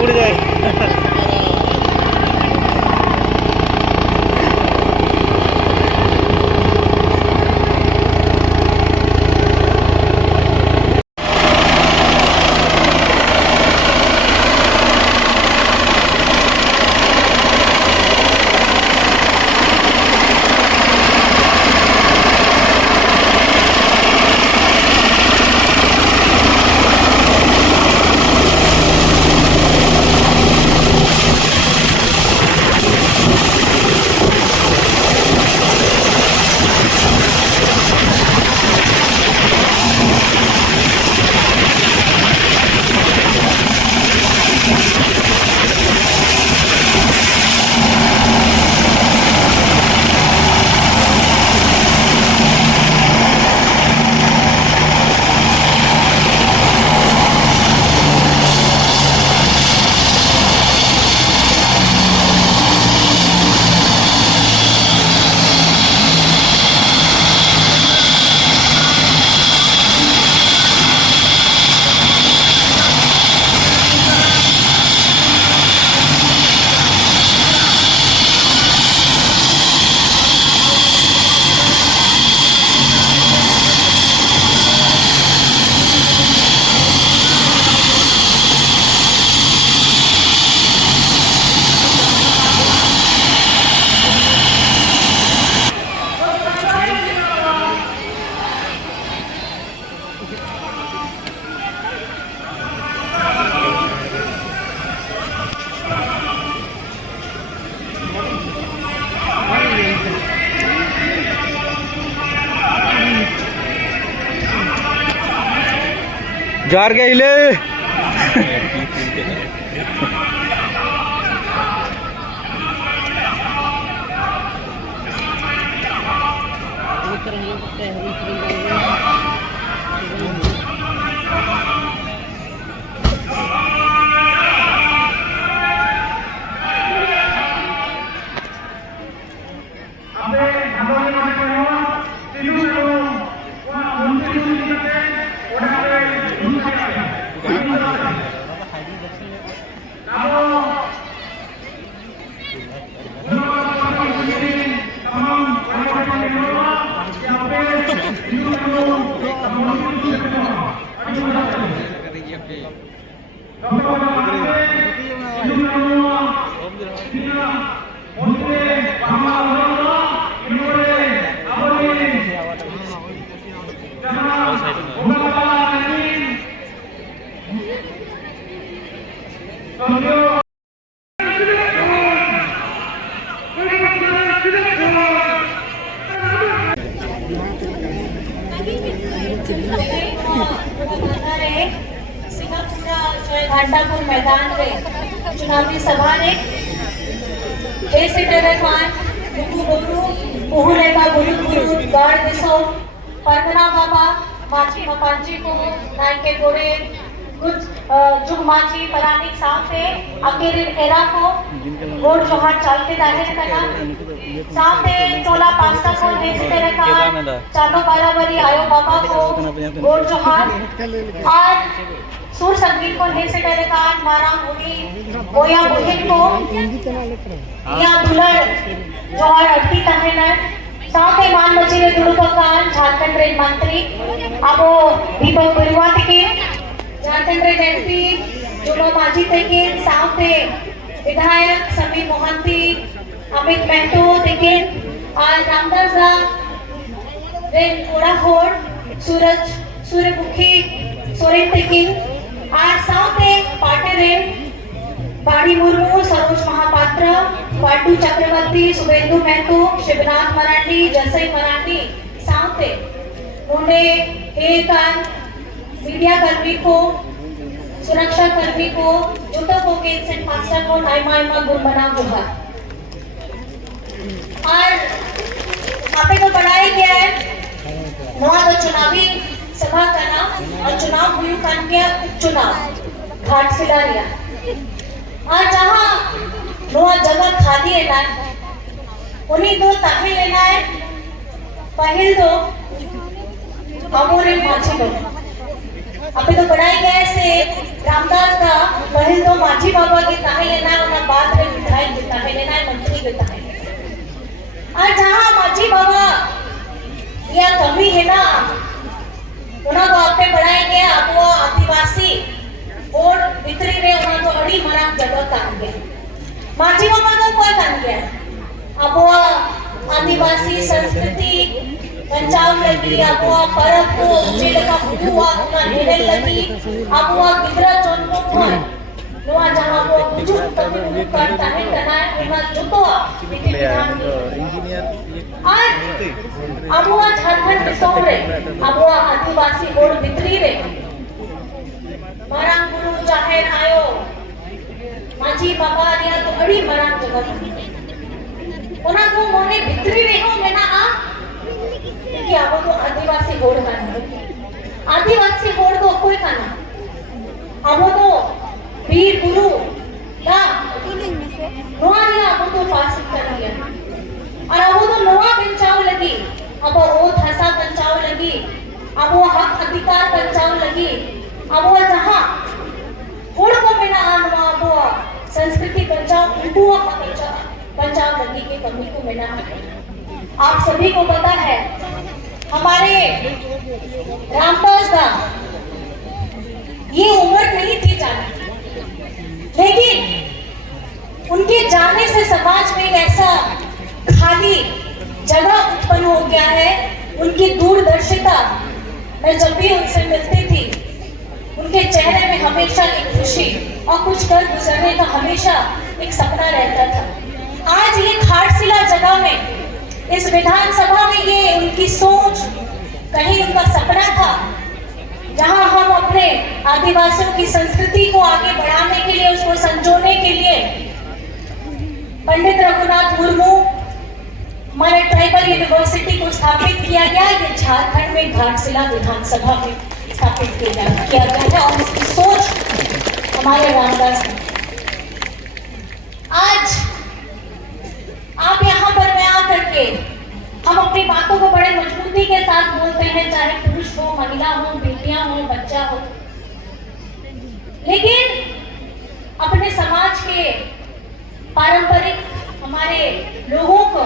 उड़ जाए। जार के हिले घंटापुर मैदान में चुनावी सभा ने जैसे टेरेफान बुटू बुटू पुहुलेगा बुलुत बुलुत गाड़ दिसो परमना बाबा माची मपांची को नाइके गोड़े कुछ जुग माची परानिक साथे अकेले एरा को गोड़ जोहार चलते दाहिर कना साथे तोला पास्ता को जैसे टेरेफान चालो बराबरी आयो बाबा को गोड़ जोहार आज सुर संगीत को जैसे टेरेफान मारा मुनी बोया मुहिन को या दुलर जोहार अटकी तहनर साथे मान बचीरे दुरुपकान झारखंड रेल मंत्री अबो दीपक बुरवाती के झारखंड रेल एमपी जुलो माजी तेके साथे विधायक समीर मोहंती अमित महतो तेके आज रामदासा रेल कोड़ा होड़ सूरज सूर्यमुखी सोरेन तेके आज साथे पाटे रेल बाड़ी मुर्मू सरोज महापात्र पाटू चक्रवर्ती शुभेंदु महतो शिवनाथ मराठी जसई मराठी साथे उन्हें एक मीडिया कर्मी को सुरक्षा कर्मी को जुटो को के सेंट पास्टर को आयमा गुरमना गुहा और आपे को बढ़ाया गया है नवा तो चुनावी सभा करना और चुनाव हुई कान के उपचुनाव घाटशिला लिया और जहाँ नवा जगह खाली है ना उन्हीं दो ताहे लेना है पहल तो अमोरे माझी लोग अभी तो बढ़ाई गए से रामदास का पहल तो माझी बाबा के ताहे लेना है उन्हें बाद में विधायक के ताहे लेना है मंत्री के ताहे और जहाँ माझी बाबा या कमी है ना उन्हें तो आपने बढ़ाई गया अब वो आदिवासी वोट वितरी रे उन्हें तो अड़ी मना जगह कान गया माझी बाबा तो कोई कान गया अब वो आदिवासी संस्कृति बचाव लगी अब वो परब को उजे लगा हुआ उन्हें लेने लगी अब वो गिदरा चोन को कौन नवा जहाँ वो कुछ कभी कुछ करता है करना है उन्हें जुटो आज अब वो झारखंड में सो रहे अब वो आदिवासी वोट वितरी रे मरांग गुरु जाहिर आयो माझी बाबा ने तो अड़ी मरांग जगह उना को मोने भितरी रेहो मेना आ कि अब तो आदिवासी होड़ काना आदिवासी होड़ तो कोई काना अब तो वीर गुरु का नोआरिया अब तो फासिल कर दिया और अब तो नोआ बचाव लगी अब वो थसा बचाव लगी अब वो हक अधिकार बचाव लगी अब वो जहाँ होड़ को मेना आनवा वो संस्कृति बचाव उनको बचाव लगी के कमी को मिला आप सभी को पता है हमारे रामदास का ये उम्र नहीं थी जाने लेकिन उनके जाने से समाज में एक ऐसा खाली जगह उत्पन्न हो गया है उनकी दूरदर्शिता मैं जब भी उनसे मिलती थी उनके चेहरे में हमेशा एक खुशी और कुछ कर गुजरने का हमेशा एक सपना रहता था आज ये घाटशिला जगह में इस विधानसभा में ये उनकी सोच कहीं उनका सपना था जहां हम अपने आदिवासियों की संस्कृति को आगे बढ़ाने के लिए उसको संजोने के लिए पंडित रघुनाथ मुर्मू हमारे ट्राइबल यूनिवर्सिटी को स्थापित किया गया ये झारखंड में घाटशिला विधानसभा में स्थापित किया गया है और उसकी सोच हमारे रामदास ने आज आप यहाँ पर में आकर के हम अपनी बातों को बड़े मजबूती के साथ बोलते हैं चाहे पुरुष हो महिला हो बेटियां हो बच्चा हो लेकिन अपने समाज के पारंपरिक हमारे लोगों को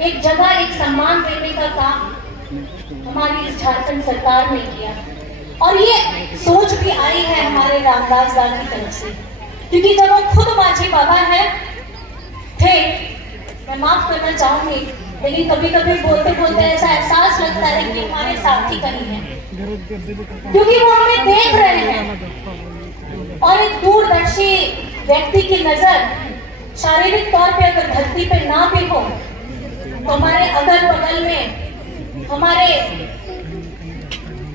एक जगह एक सम्मान देने का काम हमारी इस झारखंड सरकार ने किया और ये सोच भी आई है हमारे रामदास दास की तरफ से क्योंकि जब वो खुद माझी बाबा है थे मैं माफ करना चाहूंगी लेकिन कभी कभी बोलते बोलते ऐसा एहसास लगता है कि हमारे साथी कहीं हैं क्योंकि वो हमें देख रहे हैं और एक दूरदर्शी व्यक्ति की नजर शारीरिक तौर पे अगर धरती पे ना भी हो तो हमारे अगल बगल में हमारे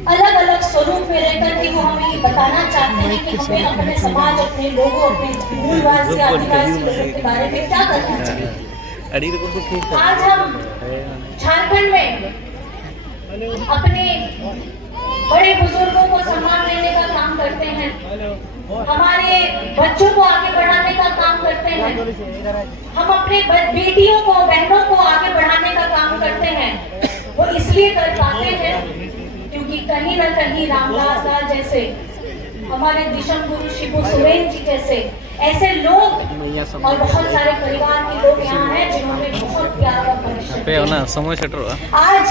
अलग अलग स्वरूप में रहकर के वो हमें ये बताना चाहते हैं कि हमें अपने समाज अपने लोगों अपने मूलवासी आदिवासी लोगों के बारे में क्या करना चाहिए आज हम झारखंड में अपने बड़े बुजुर्गों को सम्मान देने का काम करते हैं हमारे बच्चों को आगे बढ़ाने का काम करते हैं हम अपने बेटियों को बहनों को आगे बढ़ाने का काम करते हैं वो इसलिए कर पाते हैं क्योंकि कहीं ना कहीं रामदास दास जैसे हमारे दिशम गुरु शिबू सुरेन जी जैसे ऐसे लोग और बहुत सारे परिवार के लोग यहाँ हैं जिन्होंने बहुत प्यार और परिश्रम आज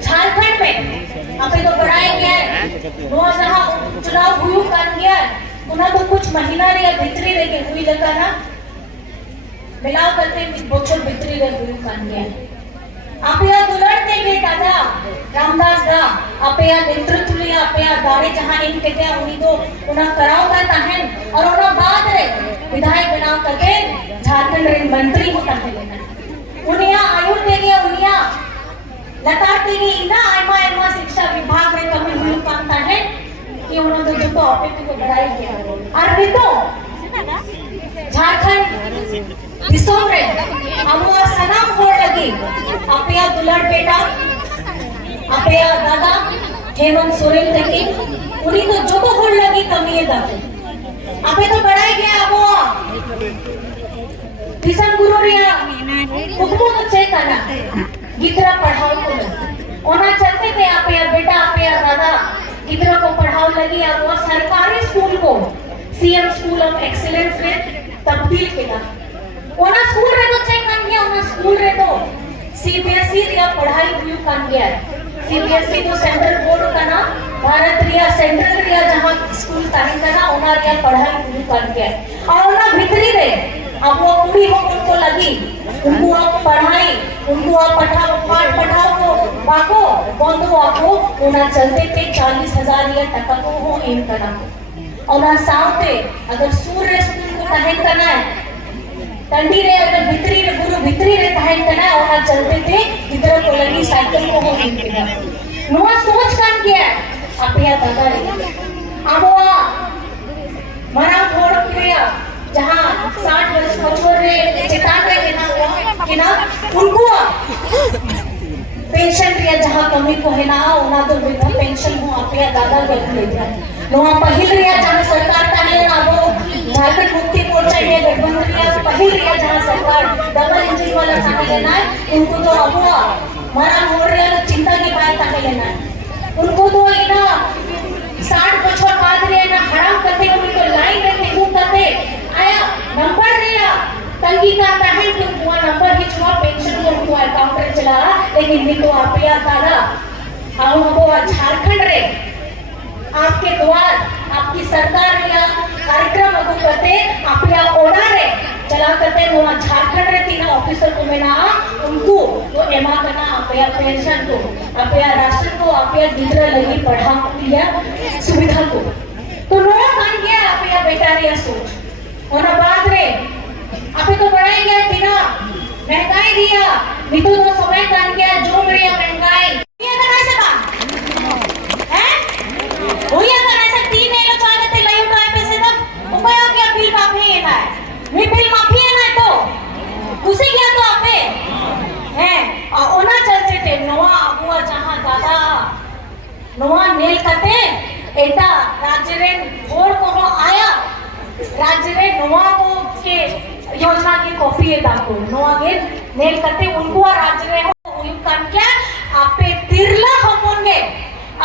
झारखंड में अभी तो बढ़ाया गया है वो जहाँ चुनाव हुई कर गया उन्हें तो कुछ महीना रे भितरी रे के हुई लगा ना मिलाव करते बोचर भितरी रे हुई कर गया आप यहाँ दुलड़ते गए दादा रामदास दा आप यहाँ नेतृत्व लिया आप यहाँ दाड़े जहाँ इनके क्या उन्हीं तो उन्हें कराओ करता है और उन्हें बाद रे विधायक बनाओ करके झारखंड रे मंत्री होता है उन्हें यहाँ आयु दे गया उन्हें लताड़ते गए इना आयमा आयमा शिक्षा विभाग में कमी हुई पाता है कि उन्होंने जो तो ऑपरेटिव को बढ़ाई किया और भी तो झारखंड दिसोम रे अमुआ सनाम होड़ लगी अपया दुलड़ बेटा अपया दादा हेमंत सोरेन तकी उन्हीं तो जो तो होड़ लगी कमिए दा अपे तो बढ़ाई गया अमुआ किसान गुरु रिया हुक्मों को चेक करना गिदरा पढ़ाओ को ओना चलते थे अपया बेटा अपया दादा गिदरा को पढ़ाओ लगी अमुआ सरकारी स्कूल को सीएम स्कूल ऑफ एक्सीलेंस में तब्दील किया ओना स्कूल रे तो चेक कर गया ओना स्कूल रे तो सीबीएसई रिया पढ़ाई हुई कर गया सीबीएसई तो सेंट्रल बोर्ड का ना भारत रिया सेंट्रल रिया जहां स्कूल तारीख का ना ओना रिया पढ़ाई हुई कर गया और ओना भीतरी रे अब वो पूरी हो उनको लगी उनको आप पढ़ाई उनको आप पाठ पढ़ाओ को बाको बंधु आपको ओना चलते थे 40,000 या टका को हो इन करना और साउते अगर सूर्य स्कूल को कहें करना है टंडी रे अगर भितरी रे गुरु भितरी रे कहें करना है और चलते थे इधर को लगी साइकिल को हो इन करना नोआ सोच कान किया अपया दादा रे आमोआ मरा फोड़ किया जहां 60 वर्ष बच्चों रे चितान रे कि ना उनको पेंशन रिया जहां कमी को है ना ओना तो वृद्धा पेंशन हो अपया दादा के ले जाए नोआ पहिल रिया जहां सरकार का है ना वो झारखंड मुक्ति मोर्चा ये गठबंधन रिया पहिल रिया जहां सरकार डबल इंजन वाला था लेना उनको तो अबुआ मरा मोड़ रिया चिंता की बात था लेना उनको तो इना 60 बच्चों बाद रिया ना हराम करते उनको लाइन में क्यों करते आया नंबर रिया तंगी का है कि वो नंबर ही छुआ पेंशन को उनको अकाउंट रे चला लेकिन नहीं तो अपया दादा आओ वो झारखंड रे आपके द्वार आपकी सरकार या कार्यक्रम अगु करते अपया ओडा रे चला करते वो झारखंड रे तीन ऑफिसर को मेना उनको वो एमा करना अपया पेंशन को अपया राशन को अपया गिदरा लगी पढ़ा दिया सुविधा को तो नो मान गया अपया बेटा रे सोच और बात रे आपे तो बढ़ाई गया बिना महंगाई दिया मितु तो समय कान गया जो मेरी महंगाई ये करना सका हैं होया करना सक 3 महीने चाहते थे लाइव टाइम पे से तक उपाय क्या बिल माफी है ना मैं बिल माफी है ना तो उसे क्या तो आपे हैं और ओना चलते थे नवा अबुआ जहां दादा नवा नेल कते एटा राज्य रे वोट को आया राज्य रे नवा को के योजना की कॉपी है दाको नवा के नेल करते उनको राज्य रे हो उन कान क्या आपे तिरला होंगे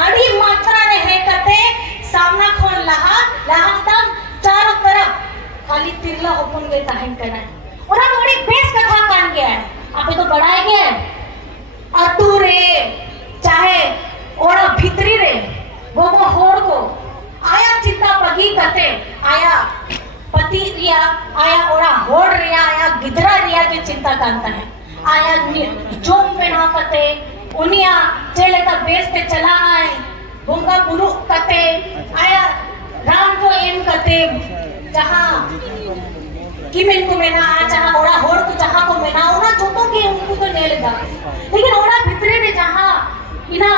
अड़ी मात्रा रे है करते सामना खोल लहा तक चारों तरफ खाली तिरला होंगे ताहिन करना और अब बड़ी बेस कथा कान गया है आपे तो बढ़ाए गया अतु रे चाहे और भीतरी रे वो होड़ को आया चिंता पगी करते आया पति रिया आया ओरा होड़ रिया आया गिदरा रिया की चिंता करता है आया जोम पे ना करते उनिया चले का बेस पे चला आए बुंगा गुरु करते आया राम को एम करते जहां किमिन को मेना जहां ओरा होड़ को जहां को मेना ओरा जोतो के उनको तो नेल दा लेकिन ओरा भितरे रे जहां इना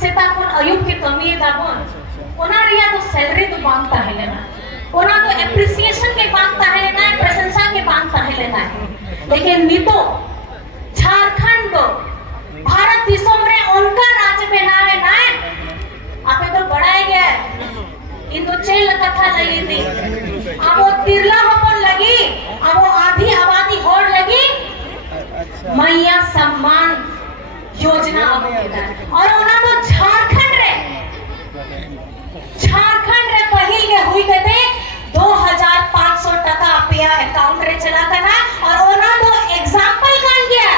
सेता कोन अयुब के कमी है दाबन ओना रिया तो सैलरी तो मांगता है लेना ओना तो एप्रिसिएशन के मांगता है लेना है प्रशंसा के मांगता है लेना है लेकिन नी तो झारखंड को भारत दिसोम रे उनका राज्य बनावे ना आपे तो बढ़ाए गया इन तो चेल कथा लगी थी अब वो तिरला होपन लगी अब वो आधी आबादी होड़ लगी मैया सम्मान योजना अब और ओना तो झारखंड रे पहिल के हुई कहते 2,500 टका अपया अकाउंट रे चला करना और ओना तो एग्जांपल कान गया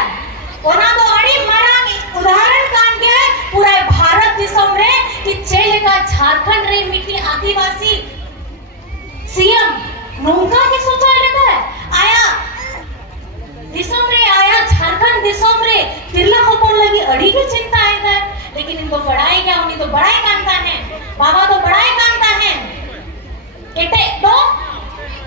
ओना तो अड़ी मरा उदाहरण कान गया पूरा भारत दिसम रे कि चेले का झारखंड रे मिट्टी आदिवासी सीएम नौका के सोचा लेता है आया दिसम रे आया झारखंड दिसम रे तिरला होपन लगी अड़ी की चिंता है लेकिन इनको बढ़ाई क्या उन्हीं तो बढ़ाई कांता है बाबा तो बढ़ाई कांता है केटे तो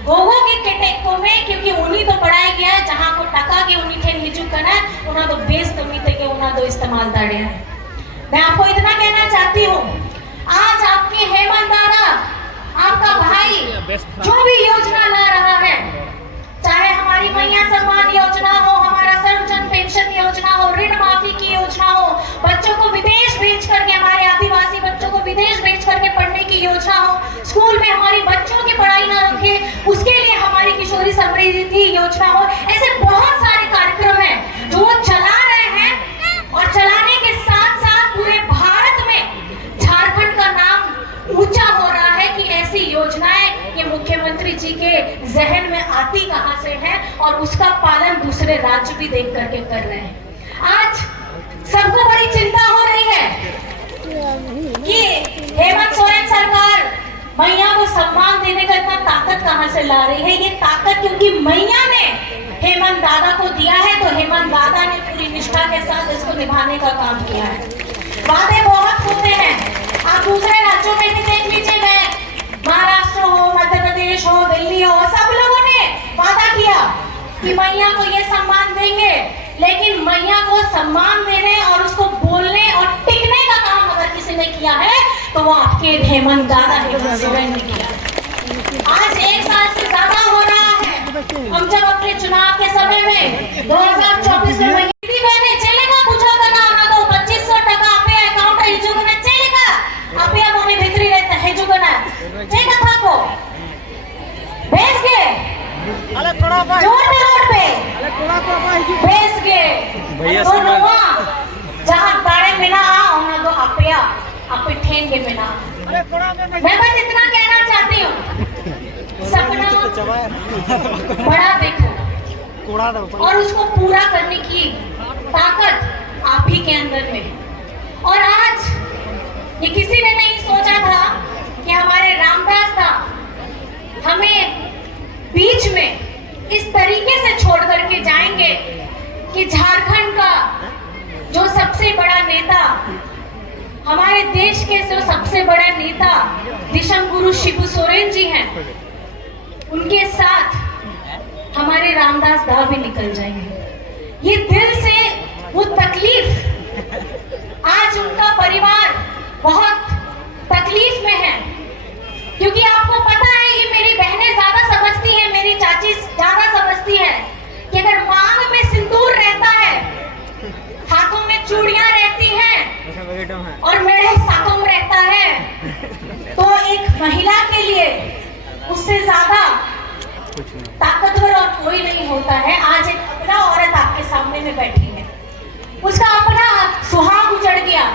गोगो के केटे को में क्योंकि उन्हीं तो बढ़ाई गया जहां को टका के उन्हीं थे हिजू करना उन्हें तो बेस कमी थे के उन्हें तो इस्तेमाल दाड़े है मैं आपको इतना कहना चाहती हूँ आज आपके हेमंत दादा, आपका भाई जो भी योजना ला रहा है, चाहे हमारी मैया सम्मान योजना हो, हमारा सर्वजन पेंशन योजना हो, ऋण माफी की योजना हो, बच्चों को विदेश भेज करके, हमारे आदिवासी बच्चों को विदेश भेज करके पढ़ने की योजना हो, स्कूल में हमारी बच्चों की पढ़ाई ना रुके, उसके लिए हमारी किशोरी समृद्धि योजना हो, ऐसे बहुत सारे कार्यक्रम हैं जो वो चला रहे हैं। और चलाने के साथ साथ पूरे भारत में झारखंड का नाम ऊंचा हो रहा है कि ऐसी योजनाएं ये मुख्यमंत्री जी के जहन में आती कहां से है, और उसका पालन दूसरे राज्य भी देख करके कर रहे हैं। आज सबको बड़ी चिंता हो रही है कि हेमंत सोरेन सरकार मैया को सम्मान देने का इतना ताकत कहां से ला रही है। ये ताकत क्योंकि मैया ने हेमंत दादा को दिया है, तो हेमंत दादा ने पूरी निष्ठा के साथ इसको निभाने का काम किया है। वादे बहुत होते हैं, आप दूसरे राज्यों में भी देख लीजिएगा, महाराष्ट्र हो, मध्य प्रदेश हो, दिल्ली हो, सब लोगों ने वादा किया कि मैया को ये सम्मान देंगे, लेकिन मैया को सम्मान देने और उसको बोलने और टिकने का काम अगर किसी ने किया है तो वो आपके हेमंत दादा हेमंत सोरेन ने किया। आज 1 साल से ज्यादा हो रहा है, हम जब अपने चुनाव के समय में 2024 में बहने चलेगा पूछा करना ना तो 2500 टका आपे अकाउंट हिजुगना चलेगा, आपे मोने भीतरी रहता है हिजुगना चलेगा था को भेज के अरे कोड़ा भाई रोड पे अरे कोड़ा को भाई भेज के भैया तो नोवा जहां तारे में ना होना तो आपया आपे ठेन के में ना। अरे कोड़ा में मैं बस इतना कहना चाहती हूँ, सपना बड़ा देखो कोड़ा दो और उसको पूरा करने की ताकत आप ही के अंदर में। और आज ये किसी ने नहीं सोचा था कि हमारे रामदास दा हमें बीच में इस तरीके से छोड़ करके जाएंगे कि झारखंड का जो सबसे बड़ा नेता, हमारे देश के जो सबसे बड़ा नेता दिशम गुरु शिबू सोरेन जी हैं, उनके साथ हमारे रामदास दा भी निकल जाएंगे। ये दिल से वो तकलीफ, आज उनका परिवार बहुत तकलीफ में है, क्योंकि आपको पता है ये मेरी बहनें ज्यादा समझती हैं, मेरी चाची ज्यादा समझती है कि अगर मांग में सिंदूर रहता है, हाथों में चूड़ियां रहती हैं और मेरे हाथों में रहता है, तो एक महिला के लिए उससे ज्यादा ताकतवर और कोई नहीं होता है। आज एक अपना औरत आपके सामने में बैठी है, उसका अपना सुहाग उजड़ गया,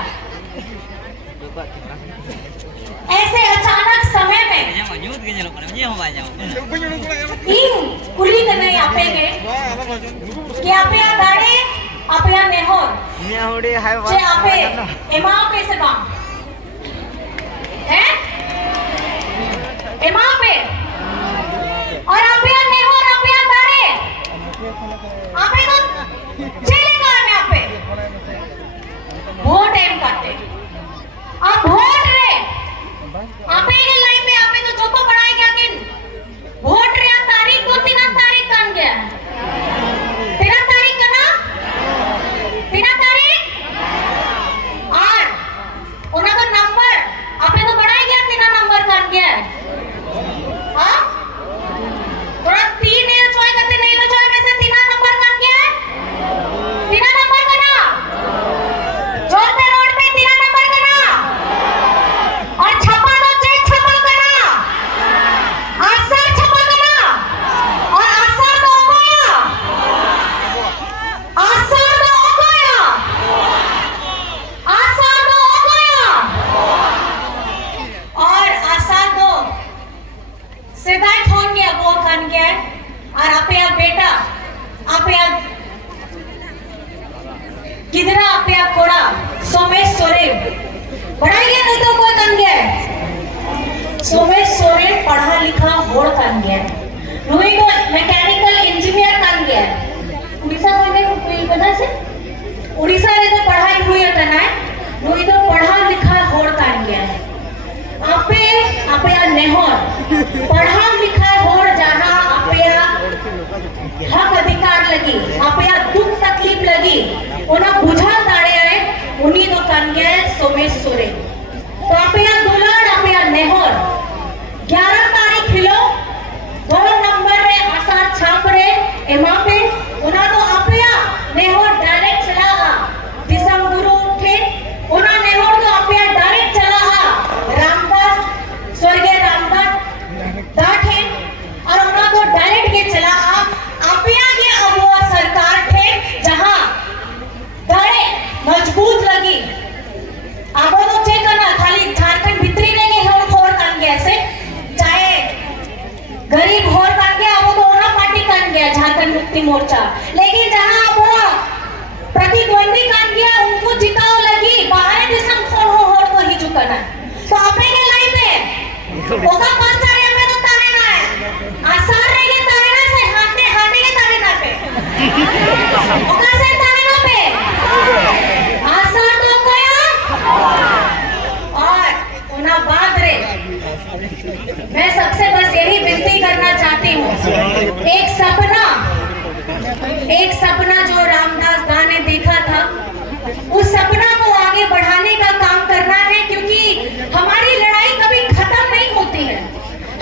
ऐसे अचानक समय में कुली करने आपे के कि आपे आ गाड़े आपे आ नेहोर जे आपे एमाओ कैसे काम है एमाओ पे और आपे आ नेहोर आपे आ गाड़े आपे तो चलेगा में आपे वोट टाइम काटे आप वोट रे आपे के लाइन में आपे तो जो को पढ़ाई क्या किन वोट रे तारीख को 3 तारीख कान गया 3 तारीख का ना 3 तारीख और उनका तो नंबर आपे तो पढ़ाई गया 3 नंबर कान गया हां थोड़ा 3 ने चॉय करते नहीं लो चॉय में से 3 नंबर कान गया 3 नंबर का ना जोर पे रोड पे 3 नंबर का ना और छपा तो चेक छपा का ना आसर छपा का ना और आसर तो गया आसर तो गया आसर तो गया और आसर तो सीधा फोन गया वो कान गया और आपे आप बेटा आपे आप किधर आपे आप कोड़ा सोमेश सोरेन पढ़ाई गया नहीं तो कोई कान गया सोमेश सोरेन पढ़ा लिखा होड़ कान गया नुई तो मैकेनिकल इंजीनियर कान गया उड़ीसा कोई नहीं कोई बता से उड़ीसा रे तो पढ़ाई हुई है ना नुई तो पढ़ा लिखा होड़ कान गया आपे आपे आ नेहोर पढ़ा लिखा होड़ जाना आपे हक अधिकार लगी आपे दुख तकलीफ लगी उन्हें बुझा दाड़े आए उन्हीं तो कान गया सोमेश सोरेन तो आपे लेकिन जहां वो प्रतिद्वंदी कान गया उनको जिताओ लगी बाहर दिसम खोड़ हो होड़ को ही चुकना तो आपे के लाइन पे ओका पास चारे में तो तारे ना है आसार रह के तारे ना से हाथे हाथे के तारे ना पे ओका से तारे ना पे आसार तो कोया और उना बाद रे मैं सबसे बस यही विनती करना चाहती हूँ एक सपना जो रामदास दा ने देखा था उस सपना को आगे बढ़ाने का काम करना है क्योंकि हमारी लड़ाई कभी खत्म नहीं होती है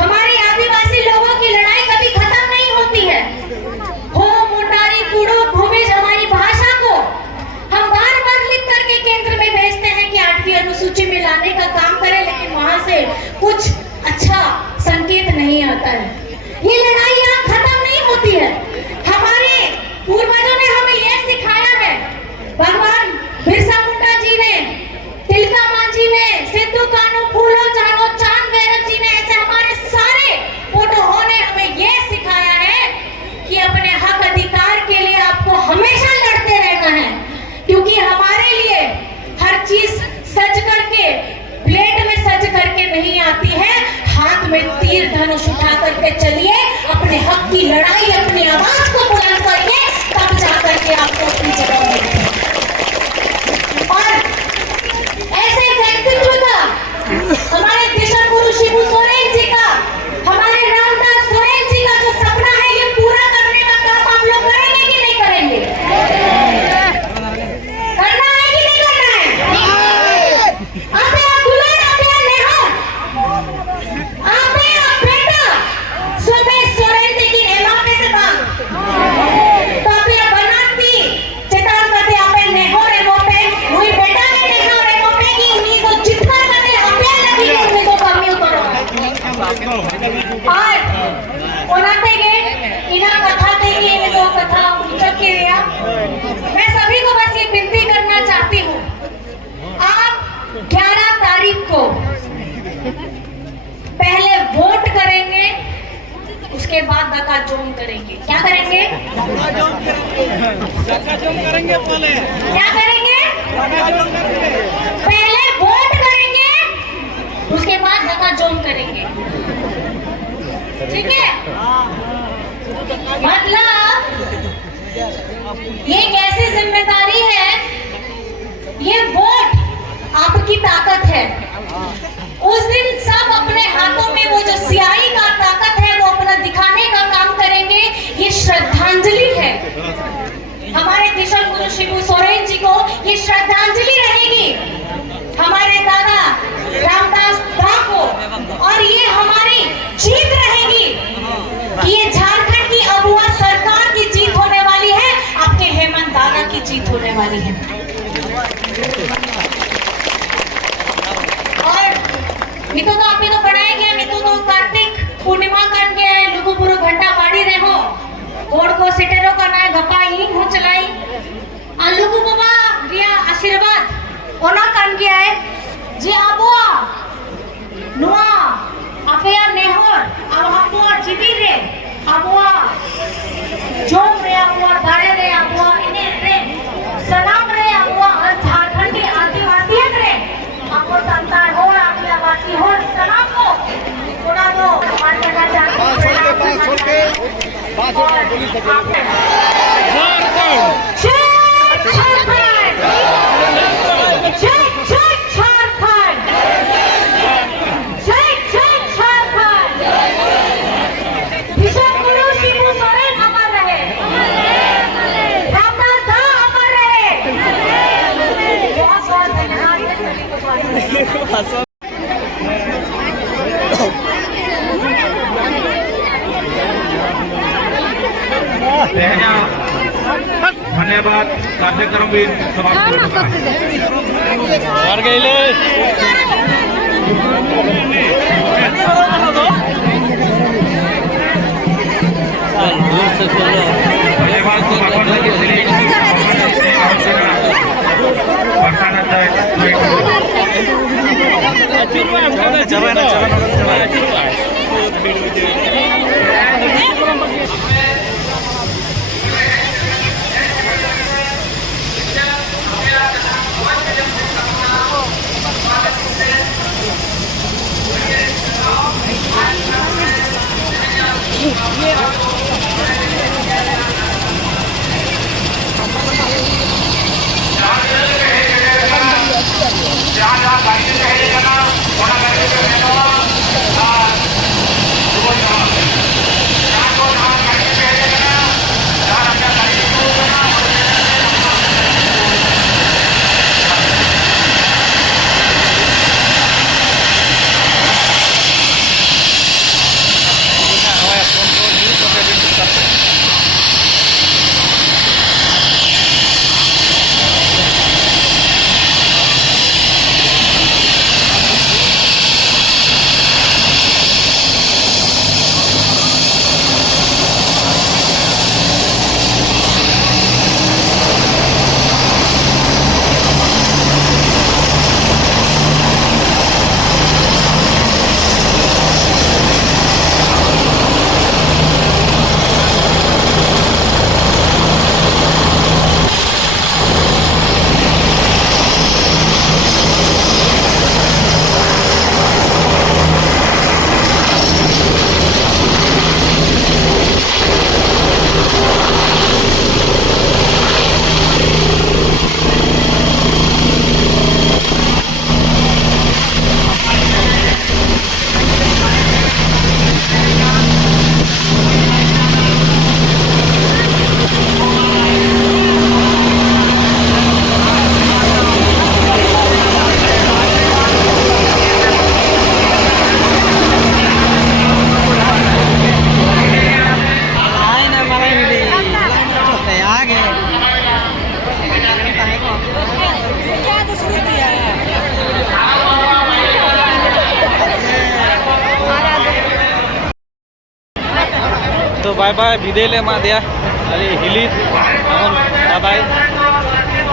हमारे आदिवासी लोगों की लड़ाई कभी खत्म नहीं होती है हो मोटारी कूड़ो भूमिज हमारी भाषा को हम बार बार लिख करके केंद्र में भेजते हैं कि 8वीं अनुसूची में लाने का काम करें लेकिन वहां से कुछ अच्छा संकेत नहीं आता है ये लड़ाई यहाँ खत्म नहीं होती है हमारे पूर्वजों ने हमें यह सिखाया है भगवान बिरसा मुंडा जी ने तिलका मांझी ने सिद्धू कानू फूलो जानो चांद भैरव जी ने ऐसे हमारे सारे पुरखों ने हमें यह सिखाया है कि अपने हक अधिकार के लिए आपको हमेशा लड़ते रहना है क्योंकि हमारे लिए हर चीज सज करके प्लेट में सज करके नहीं आती है हाथ में तीर धनुष उठा करके चलिए अपने हक की लड़ाई अपनी आवाज को बुलंद करके तब जाकर के आपको अपनी जगह मिलती है और ऐसे व्यक्तित्व का हमारे दिशा गुरु शिबू सोरेन जी का हमारे रामदास सोरेन जी का जो सपना है ये पूरा करने का काम हम लोग करेंगे कि नहीं करेंगे करना है कि नहीं करना है आपे आप दुल्हन आपे नेहा आपे आप बेटा सोमेश सोरेन जी की एमा पे से बात तो आपे बनाती चेतान करते आपे नेहो रे मोपे हुई बेटा ने नेहो रे मोपे की उन्हीं को जितना करते आपे लगी उन्हीं को कमी करो और ओनाते गे इना कथा ते की इन दो कथा उचक के लिया मैं सभी को बस ये विनती करना चाहती हूँ आप 11 तारीख को पहले वोट करेंगे उसके बाद दका जोम करेंगे क्या करेंगे पहले क्या करेंगे पहले वोट करेंगे उसके बाद दका जोम करेंगे ठीक है मतलब ये कैसी जिम्मेदारी है ये वोट आपकी ताकत है उस दिन सब अपने हाथों में वो जो स्याही का ताकत है वो अपना दिखाने का काम करेंगे ये श्रद्धांजलि है हमारे दिशा गुरु शिबू सोरेन जी को ये श्रद्धांजलि रहेगी हमारे दादा रामदास दा को और ये हमारी जीत रहेगी कि ये झारखंड की अबुआ सरकार की जीत होने वाली है आपके हेमंत दादा की जीत होने वाली है और नितो तो आप तो बनाया गया नितो तो कार्तिक पूर्णिमा कर गया है लुगु पुरु घंटा पाड़ी रहे हो गोड़ को सिटेरो का ना गपा ही हो चलाई लुगु बाबा रिया आशीर्वाद ओना कान गया है जे अबुआ नुआ अपेया नेहोर अब अबुआ जीती रे अबुआ जोम रे अबुआ दाड़े रे अबुआ इने रे सलाम रे अबुआ झारखंड के आदिवासी रे अबुआ संतान हो आदिवासी हो सलाम को थोड़ा तो मान करना चाहते धन्यवाद कार्यक्रम भी समाप्त बाय बाय बिदाय ले मा दिया अरे हिली बाय बाय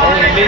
ओ हिली